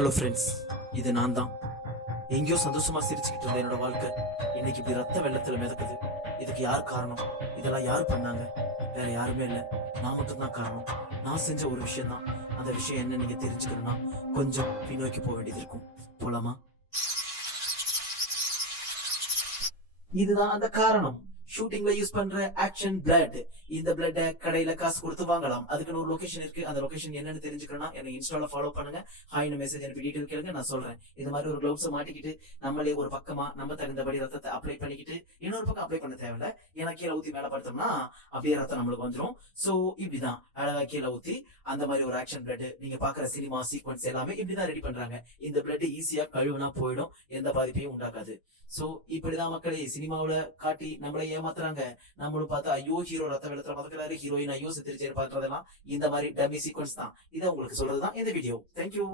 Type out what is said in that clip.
Hello friends, இது நான் தான். எங்கேயோ சந்தோஷமா சிரிச்சுக்கிட்டு இருந்த என்னோட வாழ்க்கை இன்னைக்கு இப்படி ரத்த வெள்ளத்துல மிதக்குது. இதுக்கு யார் காரணம்? இதெல்லாம் யார் பண்ணாங்க? வேற யாருமே இல்லை, நான் மட்டும்தான் காரணம். நான் செஞ்ச ஒரு விஷயம் தான். அந்த விஷயம் என்ன நீங்க தெரிஞ்சுக்கணும்னா கொஞ்சம் பின்னோக்கி போக வேண்டியது இருக்கும். போலாமா? இதுதான் அந்த காரணம். ஷூட்டிங்ல யூஸ் பண்ற ஆக்ஷன் பிளட். இந்த பிளட்ட கடையில காசு கொடுத்து வாங்கலாம். அதுக்குன்னு ஒரு லொகேஷன் இருக்கு. அந்த லொகேஷன் என்னன்னு தெரிஞ்சுக்கணும்னா என்ன இன்ஸ்டால ஃபாலோ பண்ணுங்க. ஹாய்னு மெசேஜ் அனுப்பி டீடைல் கேளுங்க, நான் சொல்றேன். இந்த மாதிரி ஒரு கிளவுஸ் மாட்டிக்கிட்டு நம்மளே ஒரு பக்கமா நம்ம தகுந்தபடி ரத்தத்தை அப்ளை பண்ணிக்கிட்டு இன்னொரு பக்கம் அப்ளை பண்ண தேவையில்ல. ஏன்னா கீழே ஊத்தி மேல படுத்தோம்னா அப்படியே ரத்தம் நம்மளுக்கு வந்துடும். சோ இப்படிதான் அழகா கீழே ஊத்தி அந்த மாதிரி ஒரு ஆக்ஷன் பிளட் நீங்க பாக்குற சினிமா சீக்வன்ஸ் எல்லாமே இப்படிதான் ரெடி பண்றாங்க. இந்த பிளட் ஈஸியா கழுவுனா போயிடும், எந்த பாதிப்பையும் உண்டாக்காது. சோ இப்படிதான் மக்களே சினிமாவுல காட்டி நம்மளை ஏமாத்துறாங்க. நம்மளும் பார்த்தா ஐயோ ஹீரோ ரத்த வெள்ளத்துல பதக்கிறாரு, ஹீரோயின் ஐயோ செத்துருச்சேன்னு பாக்குறதெல்லாம் இந்த மாதிரி டம்மி சீக்வன்ஸ் தான். இதை உங்களுக்கு சொல்றதுதான் இந்த வீடியோ. தேங்க்யூ.